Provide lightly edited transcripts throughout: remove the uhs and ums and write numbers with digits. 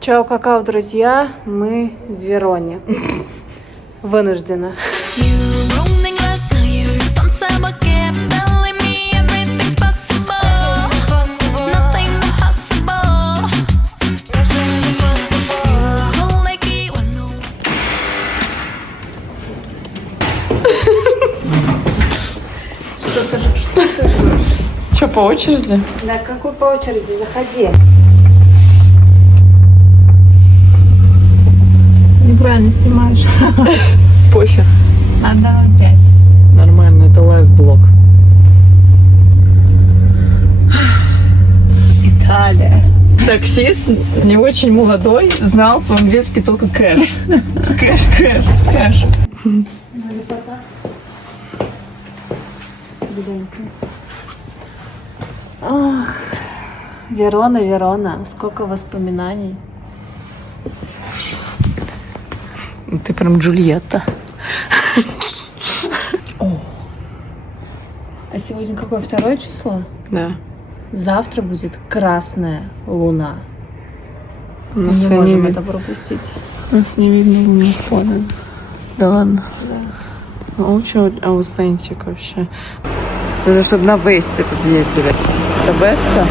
Чао, какао, друзья, мы в Вероне. Вынужденно. Что, по очереди? Да, какой по очереди? Заходи. Неправильно снимаешь. Похер. Надо опять. Нормально, это лайв-блог. Италия. Таксист, не очень молодой, знал по-английски только кэш. Кэш. Ах, Верона, Верона, сколько воспоминаний. Ты прям Джульетта. А сегодня какое, 2 число? Да. Завтра будет красная луна. Мы Нас не не можем видно. это пропустить. Нас не видно лунный фон. Да ладно. Да. Лучше аутентик вообще. Нужно, чтобы на Весте тут ездили. Это Веста?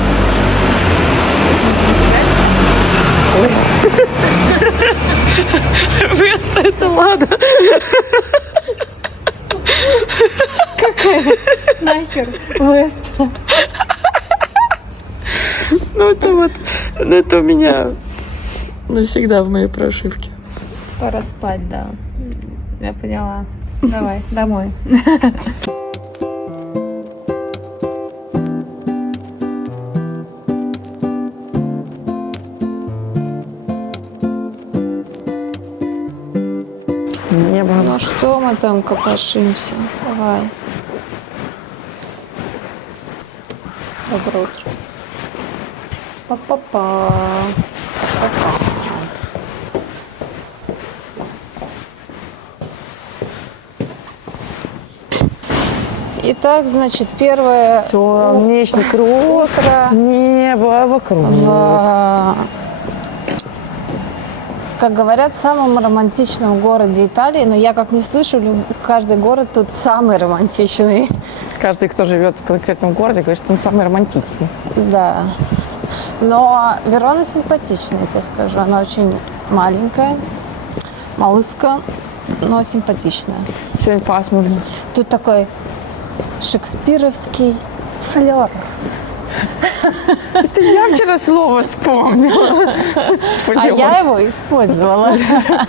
Ой. Веста, это ладно. Какая нахер Веста? Ну это вот, ну это у меня навсегда в моей прошивке. Пора спать, да. Я поняла. Давай, домой. Небо. Ну что мы там копошимся? Давай. Доброе утро. Па-па-па. Итак, значит, первое Все, млечный круг, утро небо вокруг. в, как говорят, в самом романтичном городе Италии, но я как не слышу, каждый город тут самый романтичный. Каждый, кто живет в конкретном городе, говорит, что он самый романтичный. Да. Но Верона симпатичная, я тебе скажу. Она очень маленькая, малыска, но симпатичная. Сегодня пасмурно. Тут такой шекспировский флёр. Это я вчера слово вспомнила. А я его использовала.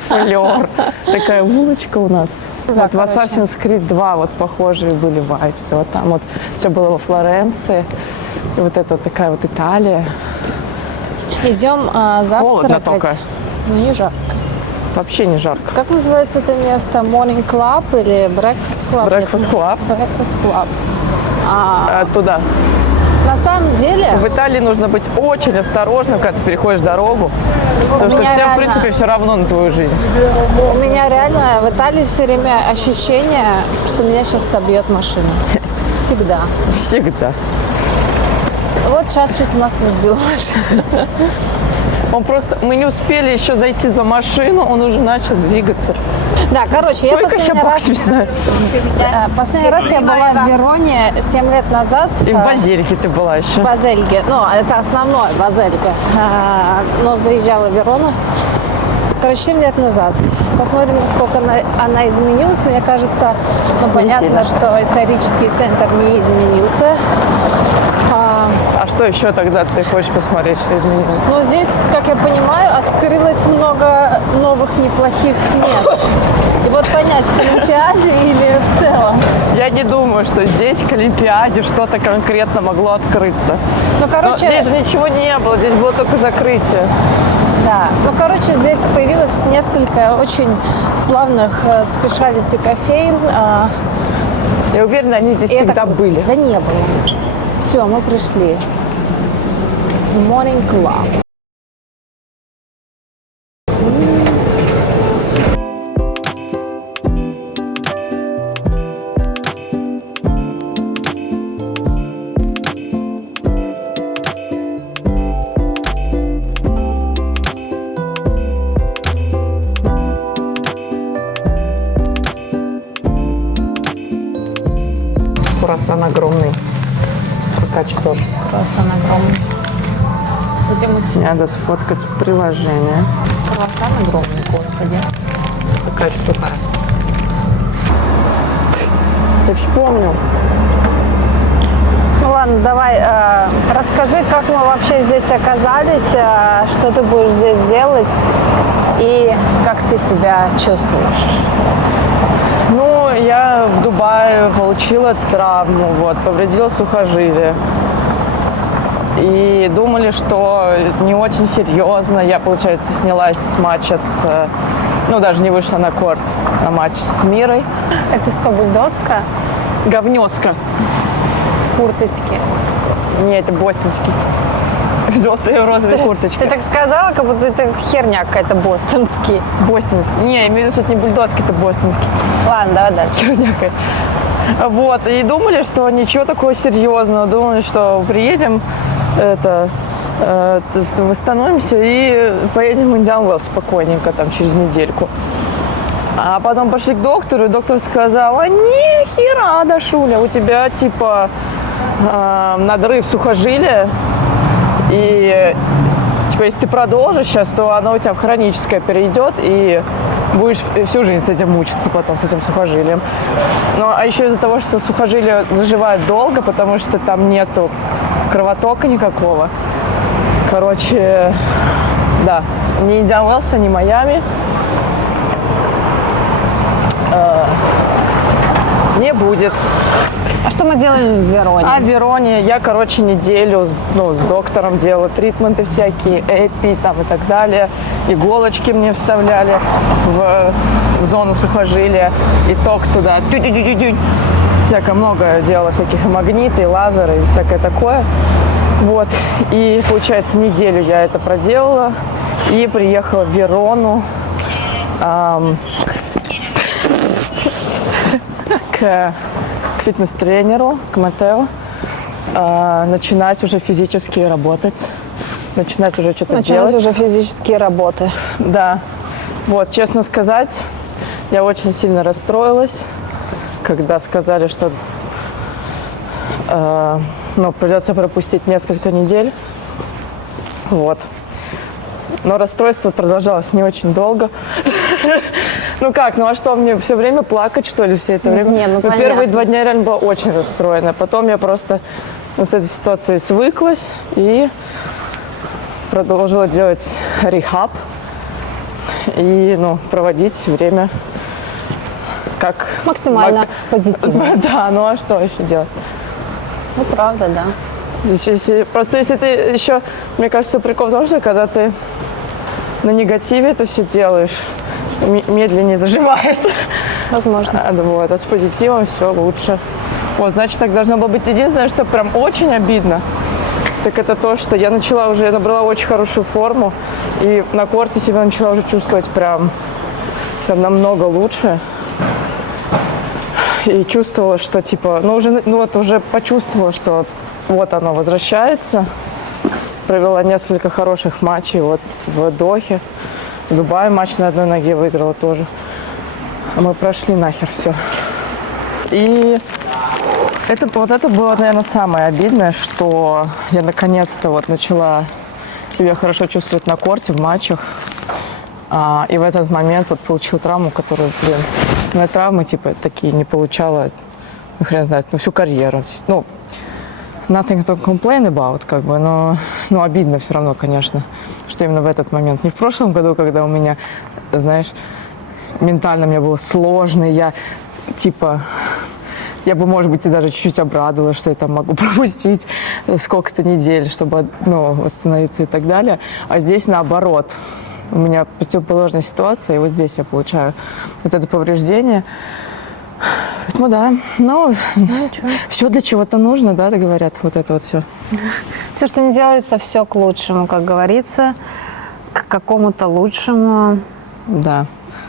Флёр. Такая улочка у нас. Да, Вот в короче. Assassin's Creed 2 вот похожие были вайбсы. Вот там вот все было во Флоренции. И вот это вот такая вот Италия. Идем Холодно завтракать. только. Ну, не жарко. Вообще не жарко. Как называется это место? Morning Club или Breakfast Club? Breakfast Club. Breakfast Club. Туда. На самом деле, В Италии нужно быть очень осторожным, когда ты переходишь дорогу. Потому что меня всем, в реально- принципе, все равно на твою жизнь. у меня реально в Италии все время ощущение, что меня сейчас собьет машина. Всегда. Всегда. Вот сейчас чуть нас не сбила машина. Мы не успели еще зайти за машину, он уже начал двигаться. Да, короче, я Сколько еще последний раз я была в Вероне 7 лет назад. И в Базилике ты была еще. В Базельге. Ну, это основное Базельга. Но заезжала в Верону. Короче, 7 лет назад. Посмотрим, насколько она изменилась. Мне кажется, понятно, сильно. что исторический центр не изменился. А что еще тогда ты хочешь посмотреть, что изменилось? Но здесь, как я понимаю, открылось много новых неплохих мест. И вот понять, к Олимпиаде или в целом. Я не думаю, что здесь к Олимпиаде что-то конкретно могло открыться. Ну, Но короче, здесь же ничего не было, здесь было только закрытие. да. Ну, короче, здесь появилось несколько очень славных спешалити кофеин. Я уверена, они здесь всегда были. Да не было. Все, мы пришли. Morning Club. огромный. Фокаччи тоже. Круассан огромный. Где мы Надо сфоткать в приложение. Круассан огромный, господи. Фокаччи такая. Ты вспомнил? Ну ладно, давай, расскажи, как мы вообще здесь оказались, что ты будешь здесь делать и как ты себя чувствуешь. Ну, я в Дубае получила травму, вот, повредила сухожилие. И думали, что не очень серьезно. Я, получается, снялась с матча ну, даже не вышла на корт, на матч с Мирой. Это что, бульдозка? Говнёска. Курточки. Не, это бостонский. Желтые розовые курточки. Ты так сказала, как будто это херня какая-то бостонский. Бостонский. Не, я имею в виду, что это не бульдозский, это бостонский. Ладно, давай дальше. Чернякой. Вот, и думали, что ничего такого серьезного. Думали, что приедем, восстановимся и поедем в Индиан Уэллс спокойненько, там, через недельку. А потом пошли к доктору, и доктор сказал: не, хера, Дашуля, у тебя, типа, надрыв сухожилия, и, типа, если ты продолжишь сейчас, то оно у тебя в хроническое перейдет, и будешь всю жизнь с этим мучиться потом, с этим сухожилием. Ну, а еще из-за того, что сухожилие заживает долго, потому что там нету кровотока никакого. Короче, да, ни Индиан Уэллса, ни Майами не будет. А что мы делаем в Вероне? А в Вероне я, короче, неделю с доктором делала тритменты всякие, эпи там и так далее. Иголочки мне вставляли в зону сухожилия, и ток туда. Всякое много делала, всяких и магниты, и лазеры, и всякое такое. Вот. И, получается, неделю я это проделала и приехала в Верону к фитнес-тренеру, к Матео, начинать уже физически работать, начинать уже что-то делать. Начинать уже физические работы. Да. Вот, честно сказать, я очень сильно расстроилась, когда сказали, что придется пропустить несколько недель. Вот. Но расстройство продолжалось не очень долго. Ну как, ну а что, мне все время плакать, что ли, все это время? Не, ну понятно. Первые 2 дня я реально была очень расстроена. Потом я просто с этой ситуацией свыклась и продолжила делать рехаб и, проводить время как... Максимально позитивно. Да, ну а что еще делать? Ну, правда, да. Просто если ты еще, мне кажется, прикол в том, что когда ты на негативе это все делаешь, медленнее заживает. Возможно. Вот, а с позитивом все лучше. Вот, значит, так должно было быть. Единственное, что прям очень обидно, так это то, что я набрала очень хорошую форму, и на корте себя начала уже чувствовать прям намного лучше. И чувствовала, что типа, уже почувствовала, что вот оно возвращается. Провела несколько хороших матчей вот в Дохе. В Дубае матч на одной ноге выиграла тоже. А мы прошли нахер все. И это было, наверное, самое обидное, что я наконец-то начала себя хорошо чувствовать на корте, в матчах. И в этот момент получила травму, которую, я травмы такие не получала, хрен знает, всю карьеру. Nothing to complain about, но обидно все равно, конечно, что именно в этот момент. Не в прошлом году, когда у меня, знаешь, ментально мне было сложно, я бы, может быть, и даже чуть-чуть обрадовалась, что я там могу пропустить сколько-то недель, чтобы, восстановиться и так далее. А здесь наоборот. У меня противоположная ситуация, и вот здесь я получаю это повреждение. Поэтому да, все для чего-то нужно, да, говорят, вот это вот все. Все, что не делается, все к лучшему, как говорится, к какому-то лучшему. Да.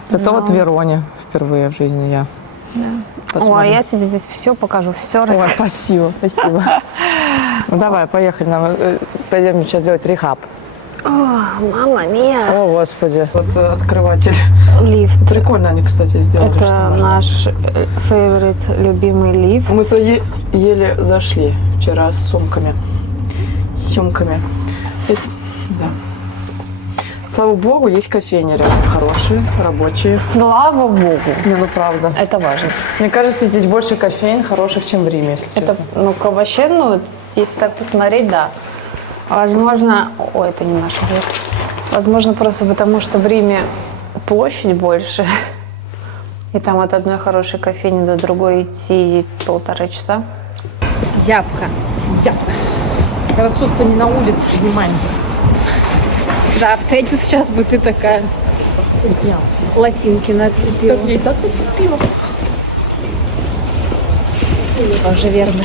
Зато вот в Вероне впервые в жизни я. О, а я тебе здесь все покажу, все расскажу. Спасибо. Ну давай, поехали, пойдем сейчас делать рехаб. О, мама мия. О, господи. Вот открыватель. Лифт. Прикольно они, кстати, сделали. Это наш фаворит, любимый лифт. Мы-то еле зашли вчера с сумками. Да. Слава богу, есть кофейни рядом хорошие, рабочие. Слава богу. Не, ну правда. Это важно. Мне кажется, здесь больше кофеин хороших, чем в Риме, если Это, честно. вообще, если так посмотреть, да. Возможно, это не наш вид. Возможно, просто потому, что в Риме площадь больше. И там от одной хорошей кофейни до другой идти 1,5 часа. Зябка. Красотство не на улице, внимание. Да, в третий сейчас бы ты такая лосинки нацепила. Так я и так нацепила. Тоже верно.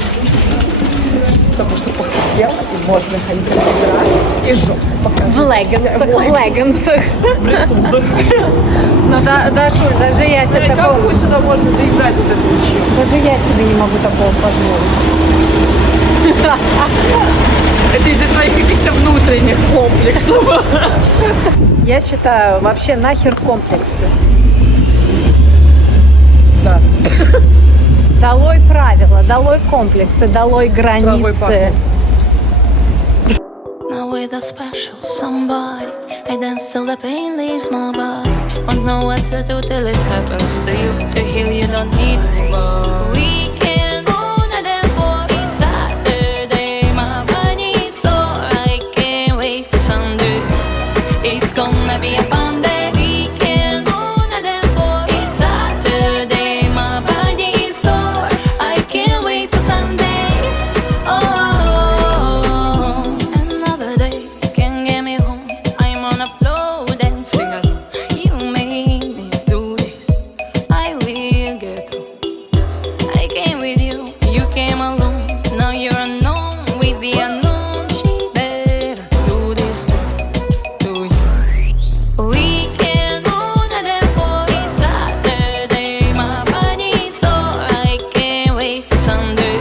Потому что похудела, и можно ходить от бедра, и жопу показывать. В леггинсах. Ну да, Дашуль, даже я себе Как такого... сюда можно заезжать вот эту учебу? Даже я себе не могу такого позволить. Это из-за твоих каких-то внутренних комплексов. Я считаю, вообще нахер комплексы. Да. Долой правила, долой комплексы, долой границы. Now with a special somebody, I dance till the pain leaves my body. Won't know what to do till it happens to you. To heal you don't need nobody. We can go on a dance floor. It's Saturday, my body's sore. I can't wait for Sunday. It's gonna be a fun day. We can go on a dance floor. It's Saturday, my body's sore. I can't wait for Sunday. Oh, another day can get me home. I'm on a flow dancing alone. You made me do this. I will get through. I came with you, you came alone. Now you're unknown with the unknown. She better do this to you. We can go on a dance floor. It's Saturday, my body's sore. I can't wait for Sunday.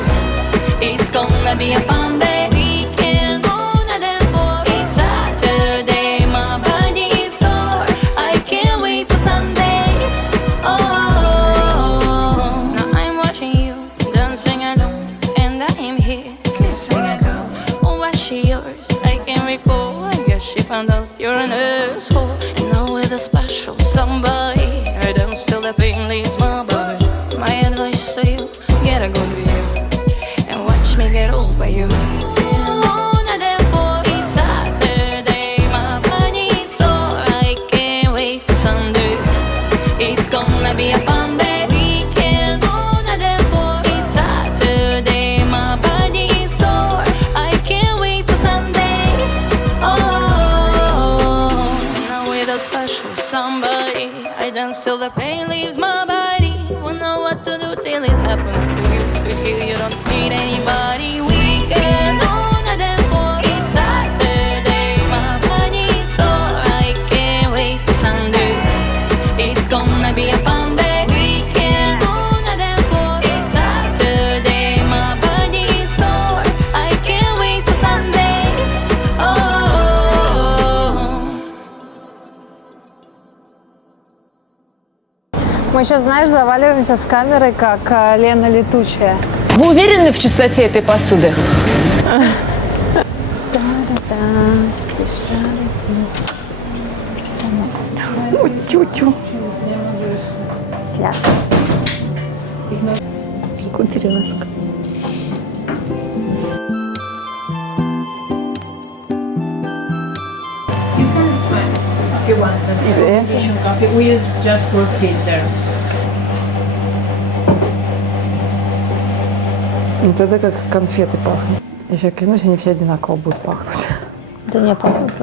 It's gonna be a fun day. We can go on a dance floor. It's Saturday, my body's sore. I can't wait for Sunday. Oh, now I'm watching you dancing alone, and I'm here kissing a girl. Oh, was she yours? I can't recall. I guess she found out you're an asshole. And now with a special somebody, I dance till the pain leaves my body. My advice to you, get a good view and watch me get over you. On a dance floor, it's Saturday, my body's sore. I can't wait for Sunday. It's gonna be a fun day. We can go on a dance floor. It's Saturday, my body's sore. I can't wait for Sunday. Oh, now with a special somebody, I dance till the pain leaves my body. Won't know what to do till it happens to you. To heal you don't need anybody. We can go on a dance floor. It's Saturday, my body's sore. I can't wait for Sunday. It's gonna be a fun day. We can go on a dance floor. It's Saturday, my body's sore. I can't wait for Sunday. Oh. Мы сейчас, знаешь, заваливаемся с камерой, как Лена Летучая. Вы уверены в чистоте этой посуды? Да-да-да, спешалити. Тю-тю. Фляжка. Кудряшка. You can swipe if you want a filtration coffee. We use just for filter. Вот это как конфеты пахнут. Я сейчас клянусь, они все одинаково будут пахнуть. Да не, пахнут,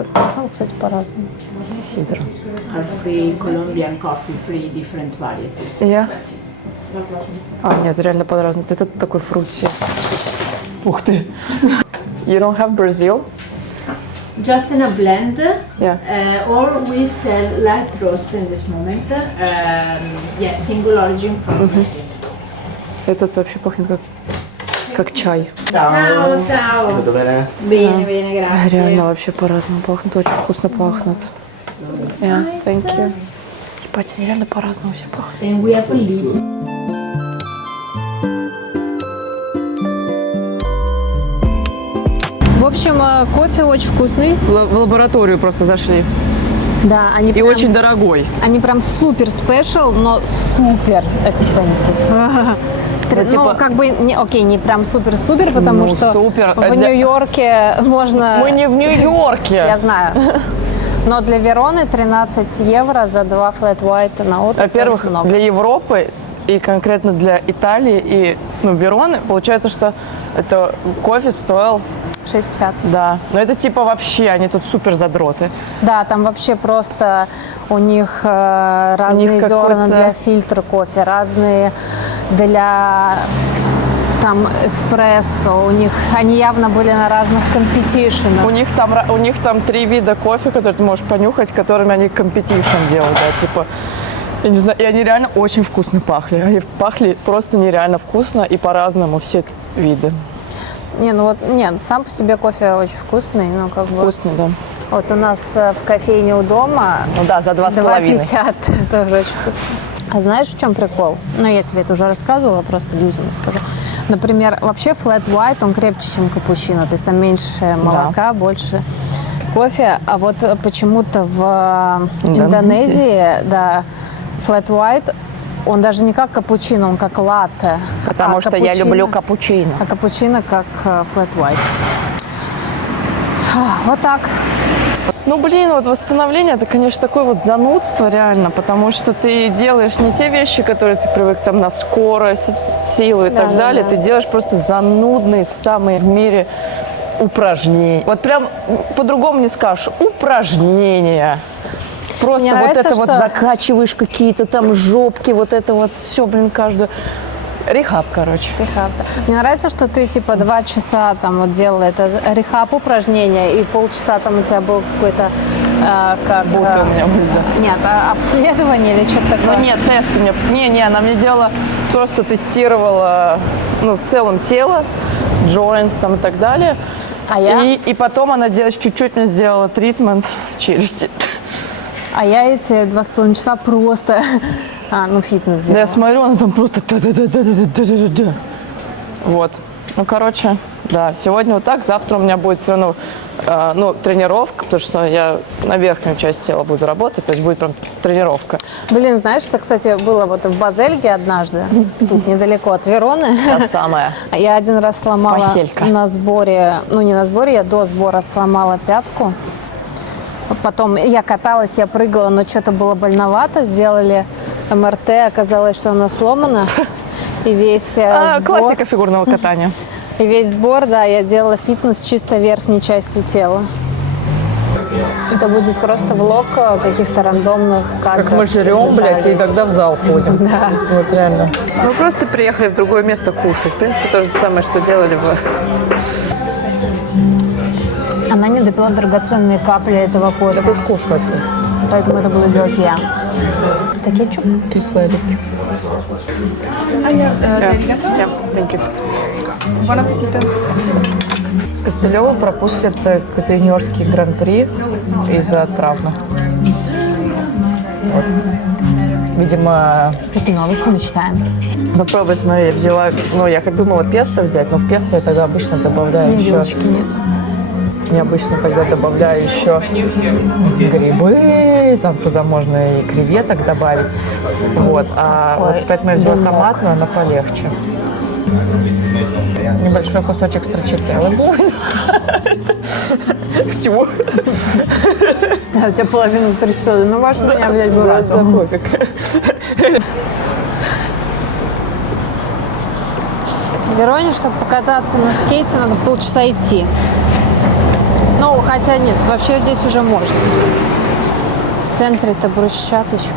кстати, по-разному. Сидр. Are free Colombian coffee, free different variety. Я? А, нет, реально по-разному. Это такой фрукти. Ух ты. You don't have Brazil? Just in a blend, Yeah. or we sell light roast in this moment. Yes, single origin from Brazil. Этот вообще пахнет как как чай. Ciao, ciao. Tutto bene? Bene, bene, grazie. Реально вообще по-разному пахнут, очень вкусно пахнут. Yeah, thank you. Ебать, они реально по-разному все пахнут. And we have a lid. В общем, кофе очень вкусный. В лабораторию просто зашли. Да, они И прям, очень дорогой. они прям супер спешл, но супер экспенсив. Ну, типа- как бы, окей, не прям супер-супер, потому Ну, что супер. в Нью-Йорке можно... Мы не в Нью-Йорке. Я знаю. Но для Вероны 13 евро за 2 flat white на утро. Во-первых, много. для Европы и конкретно для Италии и Вероны получается, что это кофе стоил, 6,50. да. Но это типа вообще, они тут супер задроты. Да, там вообще просто у них разные зерна какой-то- для фильтра кофе, разные для там эспрессо. У них они явно были на разных компетишенах. У них там 3 вида кофе, которые ты можешь понюхать, которыми они компетишн делают, да, типа. Я не знаю, и они реально очень вкусно пахли. Они пахли просто нереально вкусно и по-разному все виды. Нет, сам по себе кофе очень вкусный, но как бы... Вкусный, да. Вот у нас в кофейне у дома Ну да, за 2,5. 2,50. Тоже очень вкусно. А знаешь, в чем прикол? Ну, я тебе это уже рассказывала, просто людям расскажу. Например, вообще flat white, он крепче, чем капучино. То есть там меньше молока, больше кофе. А вот почему-то в Индонезии, да, flat white, он даже не как капучино, он как латте. Потому что я люблю капучино. А капучино как flat white. Вот так. Ну, блин, вот восстановление, это, конечно, такое вот занудство реально, потому что ты делаешь не те вещи, которые ты привык там на скорость, силу и так далее, ты делаешь просто занудные самые в мире упражнения. Вот прям по-другому не скажешь. Упражнения. Просто Мне вот нравится, это вот что- закачиваешь какие-то там жопки, вот это вот все, блин, каждую... Рехаб, короче. Рехаб, да. Мне нравится, что ты типа 2 часа там вот делала это рехаб упражнение, и полчаса там у тебя был какой-то как... Будто у меня были, да. Нет, обследование или что-то такое? Ну нет, тесты мне... Не, она мне делала, просто тестировала, в целом тело, joints там и так далее. А я? И потом она чуть-чуть мне сделала тритмент челюсти. А я эти 2,5 часа просто, фитнес Да делала. я смотрю, она там просто... Вот. Ну, короче, да, сегодня вот так. Завтра у меня будет все равно, тренировка, потому что я на верхнюю часть тела буду работать, то есть будет прям тренировка. Блин, знаешь, это, кстати, было вот в Базельге однажды, тут недалеко от Вероны. Та самая. Я один раз сломала Похелька. на сборе, не на сборе, я до сбора сломала пятку. Потом я каталась, я прыгала, но что-то было больновато. Сделали МРТ, оказалось, что она сломана. И весь сбор, Классика фигурного катания. и весь сбор, да, я делала фитнес чисто верхней частью тела. Это будет просто влог каких-то рандомных кадров. Как мы жрем, блядь, и тогда в зал ходим. Да. Вот реально. Мы просто приехали в другое место кушать. В принципе, то же самое, что делали в... Она не допила драгоценные капли этого кофе. Я уж кушать хочу. Поэтому это буду делать я. Это кетчуп? Кислые оливки. Thank you. Костылева пропустит какой-то юниорский гран-при из-за травмы. Вот. Видимо, Какие новости мы читаем? попробуй, смотри, я взяла, я как думала песто взять, но в песто я тогда обычно добавляю еще... нет. Я обычно тогда добавляю еще грибы, там туда можно и креветок добавить. Вот, вот поэтому я взяла томатную, она полегче. Небольшой кусочек строчителлы будет. Чего? У тебя половина строчила. Ну, ваш меня, блядь, Да, бывает. пофиг. В Вероне, чтобы покататься на скейте, надо полчаса идти. Ну, хотя нет, вообще здесь уже можно. В центре-то брусчаточка.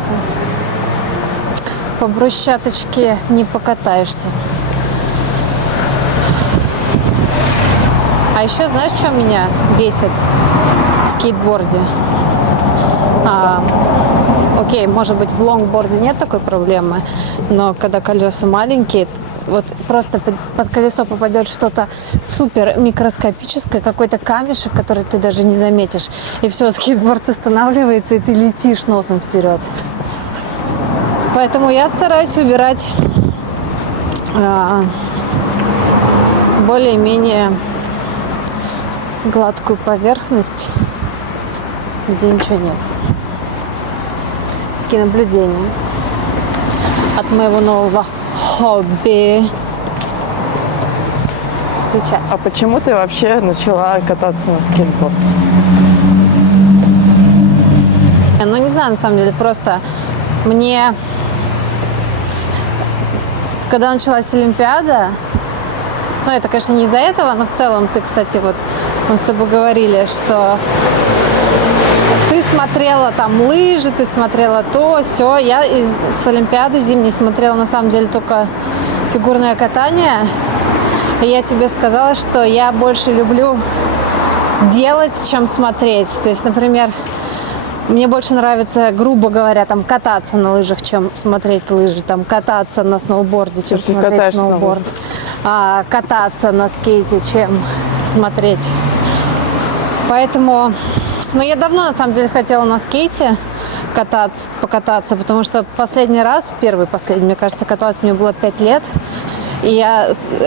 По брусчаточке не покатаешься. А еще знаешь, что меня бесит в скейтборде? Окей, может быть, в лонгборде нет такой проблемы, но когда колеса маленькие, вот просто под колесо попадет что-то супер микроскопическое, какой-то камешек, который ты даже не заметишь, и все, скейтборд останавливается, и ты летишь носом вперед. Поэтому я стараюсь выбирать более-менее гладкую поверхность, где ничего нет. Такие наблюдения от моего нового хобби. Включай. А почему ты вообще начала кататься на скейтборде? Ну, не знаю, на самом деле, просто мне, когда началась Олимпиада, ну, это, конечно, не из-за этого, но в целом ты, кстати, вот мы с тобой говорили, что ты смотрела там лыжи, ты смотрела то, все. Я с Олимпиады зимней смотрела, на самом деле, только фигурное катание. И я тебе сказала, что я больше люблю делать, чем смотреть. То есть, например, мне больше нравится, грубо говоря, там кататься на лыжах, чем смотреть лыжи, там кататься на сноуборде, чем смотреть сноуборд, кататься на скейте, чем смотреть. Поэтому, ну, я давно, на самом деле, хотела на скейте покататься, потому что последний раз, последний, мне кажется, каталась, мне было 5 лет, и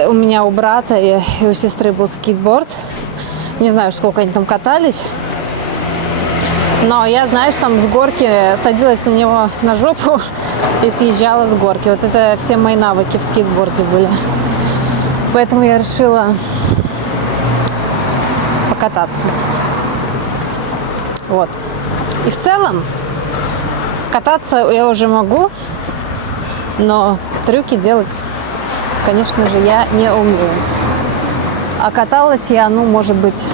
у меня у брата и у сестры был скейтборд. Не знаю, сколько они там катались. Но я, знаешь, там с горки садилась на него на жопу и съезжала с горки. Вот это все мои навыки в скейтборде были. Поэтому я решила покататься. Вот. И в целом кататься я уже могу, но трюки делать, конечно же, я не умею. А каталась я, ну, может быть,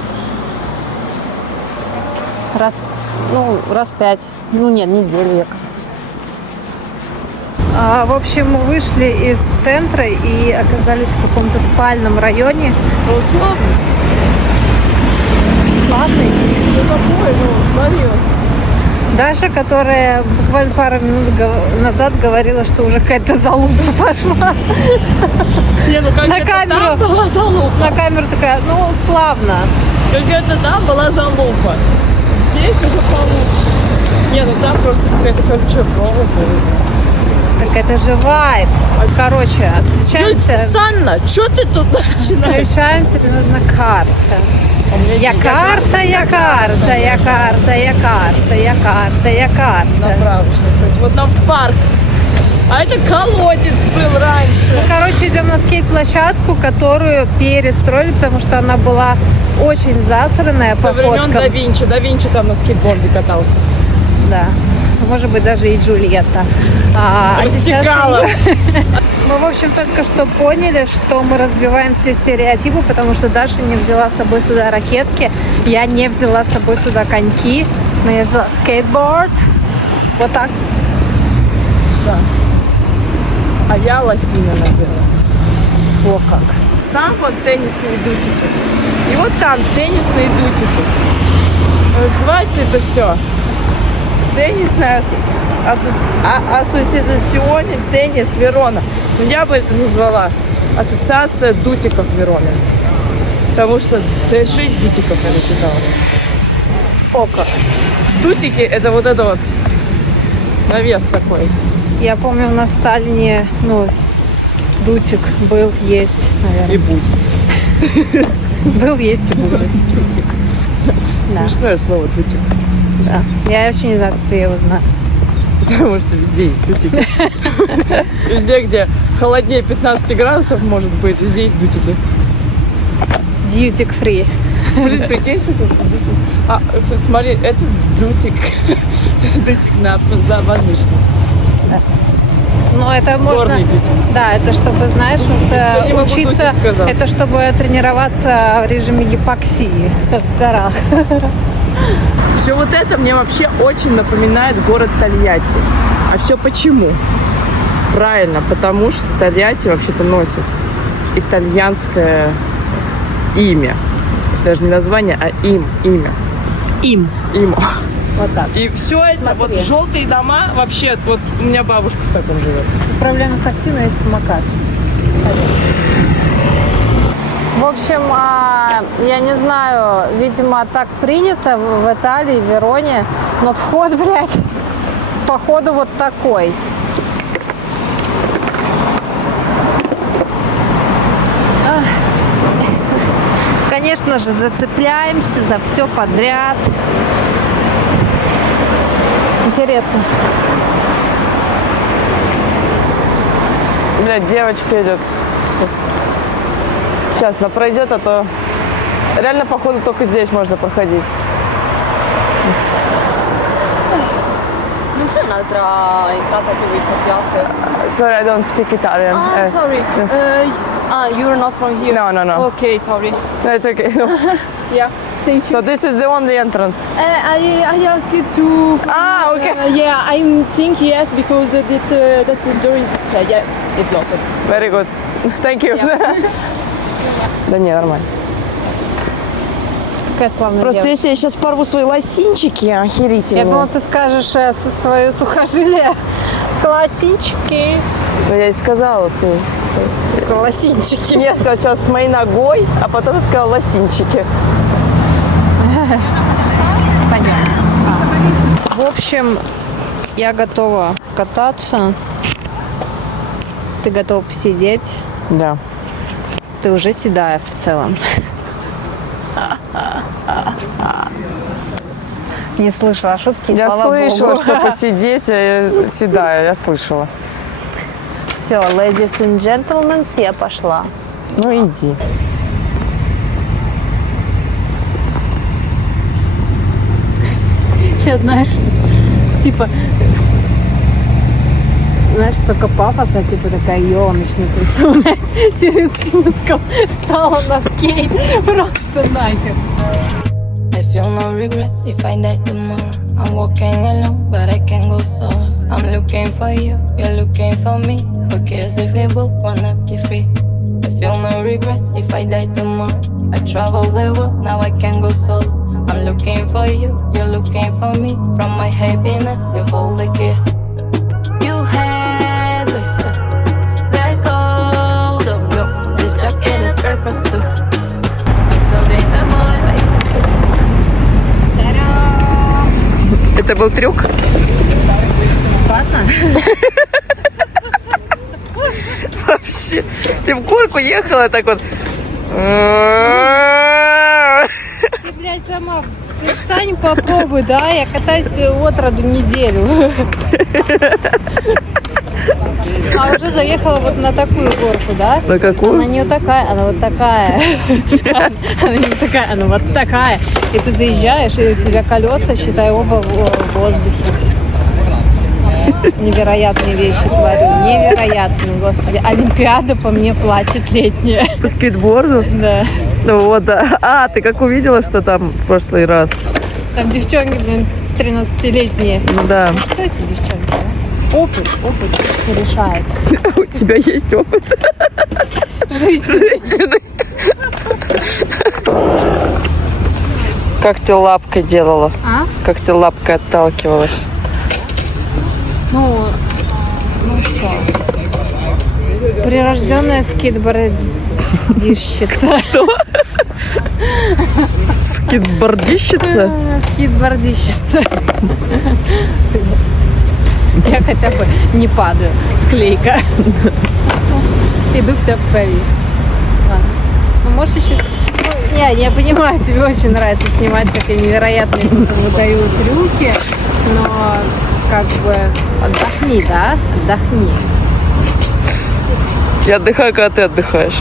раз 5. Ну, нет, недели я каталась. В общем, мы вышли из центра и оказались в каком-то спальном районе. Ну, славный. Славный? Ну, какой, Мария? Даша, которая буквально пару минут назад говорила, что уже какая-то залупа пошла. Не, ну как там была залупа. На камеру такая, ну, славно. Какая-то там была залупа. Здесь уже получше. Не, ну там просто какая-то колючая проволока. Так это же вайб. Короче, отключаемся. Санна, что ты тут начинаешь? Отключаемся, тебе нужна карта. Я карта. Направо. Вот там в парк. А это колодец был раньше. Ну, короче, идем на скейт-площадку, которую перестроили, потому что она была очень засранная по времен фоткам. Да Винчи там на скейтборде катался. Да. Может быть, даже и Джульетта. Сейчас мы, в общем, только что поняли, что мы разбиваем все стереотипы, потому что Даша не взяла с собой сюда ракетки, я не взяла с собой сюда коньки, но я взяла скейтборд. Вот так. Да. А я лосина надела. О, как. Там вот теннисные дутики. И вот там теннисные дутики. Называется это все теннисная ассоциация теннис Верона. Но я бы это назвала ассоциация дутиков Вероны. Потому что жить дутиков я начитала. О, как. Дутики это вот это вот навес такой. Я помню, у нас в Сталине, дутик был, есть, наверное. И будет. Был, есть и будет. Дутик. Да. Смешное слово дутик. Да. Я вообще не знаю, как я его знаю. Потому что везде есть дутики. Везде, где холоднее 15 градусов может быть, везде есть дутики. Дьютик фри. Прикинь, что это дутик. Смотри, это дутик. Дутик на возвышенности. Ну, это можно... Горный дутик. Да, это чтобы, знаешь, вот, учиться... Это чтобы тренироваться в режиме гипоксии, как в горах. Все вот это мне вообще очень напоминает город Тольятти. А все почему? Правильно, потому что Тольятти вообще-то носит итальянское имя. Даже не название, а имя. Им. Вот так. И все это, вот желтые дома, вообще, вот у меня бабушка в таком живет. Проблема с такси, но есть самокат. В общем, я не знаю, видимо, так принято в Италии, в Вероне, но вход, блядь, походу вот такой. Конечно же, зацепляемся за все подряд. Интересно. Блядь, девочка идет. Сейчас она пройдет, а то реально, походу, только здесь можно проходить. Non c'è un'altra entrata che voi sappiate? Sorry, I don't speak Italian. Sorry. You're not from here? No. Okay, sorry. No, it's okay. Yeah, thank you. So this is the only entrance. I asked you to... Okay. Yeah, I think yes, because that the door is... Yeah, it's locked. Very good. Thank you. Да не, нормально. Какая славная Просто девушка. если я сейчас порву свои лосинчики охерительные. Я думала, ты скажешь свое сухожилие. Лосинчики. Ну, я и сказала. Ты сказала лосинчики. Я сказала сейчас с моей ногой, а потом сказала лосинчики. Понятно. В общем, я готова кататься. Ты готова посидеть. Да. Ты уже седая в целом. Не слышала шутки, Я слава слышала, богу. что посидеть, я седая, я слышала. Все, ladies and gentlemen, я пошла. Ну иди. Сейчас, знаешь, типа, знаешь, столько пафоса, типа такая елочная танцевать перед спуском. Встала на скейт, просто нахер. I feel no regrets if I die tomorrow. I'm walking alone, but I can't go solo. I'm looking for you, you're looking for me. Who cares if we both wanna be free? I feel no regrets if I die tomorrow. I travel the world, now I can't go solo. I'm looking for you, you're looking for me. From my happiness, you hold the key. You had listen, let go, don't know. This jacket and purpose too. I'm so deep the boy. Это был трюк? Классно? Вообще. Ты в горку ехала так вот. Ты, блядь, сама ты встань, попробуй, да? Я катаюсь от роду неделю. А уже заехала вот на такую горку, да? На какую? Она не вот такая, она вот такая. Она не вот такая, она вот такая. И ты заезжаешь, и у тебя колеса, считай, оба в воздухе. Невероятные вещи творю. Невероятные, господи. Олимпиада по мне плачет летняя. По скейтборду? Да. Ну вот, да. А, ты как увидела, что там в прошлый раз? Там девчонки, блин, 13-летние. Ну да. Что эти девчонки, да? Опыт что решает. У тебя есть опыт? Жизненный. Как ты лапкой делала? А? Как ты лапкой отталкивалась? Ну что? Прирожденная скейтбордищица. Скейтбордищица? Скейтбордищица. Я хотя бы не падаю. Склейка. Иду вся в крови. Ладно. Ну, можешь еще... Ну, я понимаю, тебе очень нравится снимать, как я невероятные выдаю трюки, но как бы отдохни, да? Отдохни. Я отдыхаю, когда ты отдыхаешь.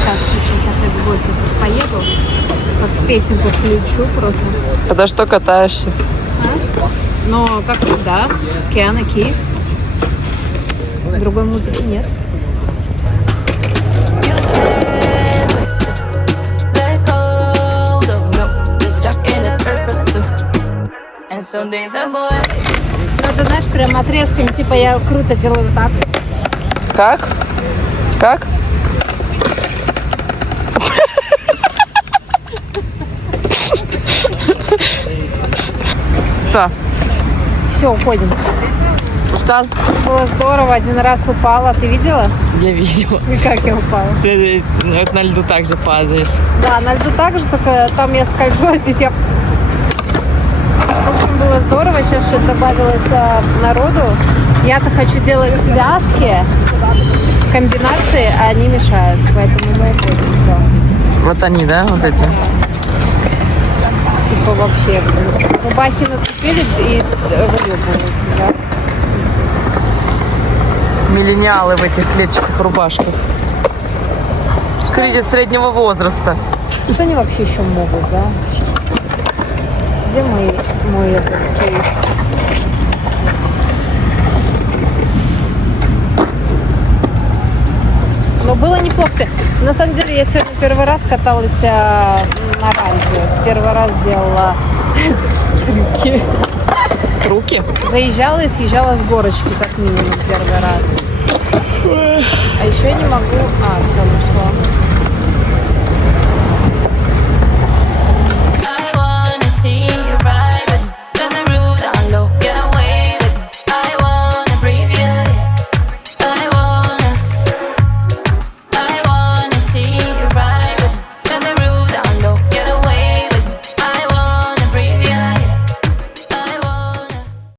Сейчас опять будет, как поеду, как песенку включу просто. Когда что катаешься? Но, как всегда, Keeana Kee. Другой музыки нет. Ну, ты знаешь, прям отрезками, типа я круто делаю вот так. Как? Как? Что? Все, уходим. Устал? Было здорово, один раз упала. Ты видела? Я видела. И как я упала? Ты вот на льду так же падаешь. Да, на льду так же, только там я скольжу, а здесь я... В общем, было здорово. Сейчас что-то добавилось народу. Я-то хочу делать связки, комбинации, а они мешают. Поэтому мы ответим все. Вот они, да, вот эти? Типа вообще. Рубахи нацепили и выебываются, да? Миллениалы в этих клетчатых рубашках. Люди среднего возраста. Что они вообще еще могут, да? Где мой этот кейс? Но было неплохо. На самом деле, я сегодня первый раз каталась на рампе. Первый раз делала трюки. Руки? Заезжала и съезжала с горочки, как минимум, первый раз. А еще я не могу... все, нашла.